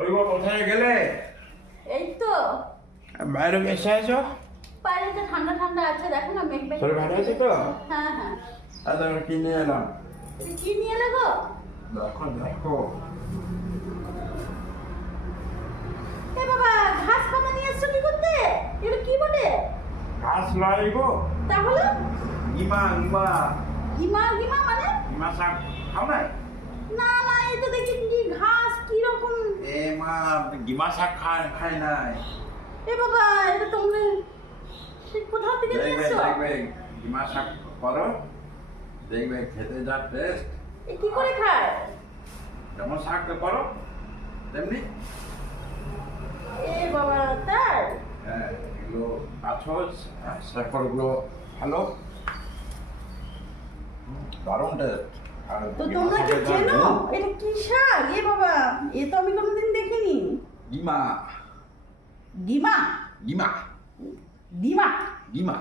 ওই গো কোথায় গেলে? এই তো বাইরে এসে আছো? বাইরে তো ঠান্ডা ঠান্ডা আছে, দেখো না মেঘ মেঘ। শরীর ভালো আছে তো? হ্যাঁ হ্যাঁ। আর তোমার কি নিয়ে এলাম? তুই কি নিয়ে এলে গো? দেখো দেখো। এ বাবা, ঘাস পাতা নিয়ে এসছো কি করতে? এটা কি বটে? ঘাস লাই গো। তাহলে গিমা গিমা গিমা গিমা মানে? গিমা শাক খাও না? না না, এই তো দেখি কি ঘাস কি রকম। এ মা, গিমা শাক খায় নাই। এ বাবা, এটা তোমরা কোথা থেকে নিয়ে দেখবে এসছো? দেখবে গিমা শাক করো, দেখবে খেতে যা টেস্ট। এ কি করে খায়? যেমন শাক করো তেমনি। এ বাবা, তাই? হ্যাঁ, এগুলো আছো শাকগুলো ভালো, দারুণ টেস্ট। আর তো গিমা তোমরা কি শাকের যা চেনো গুণ। এটা কি শাক? এ বাবা, এ তো আমি কোনোদিন দেখিনি। GiMA Dima GiMA Dima GiMA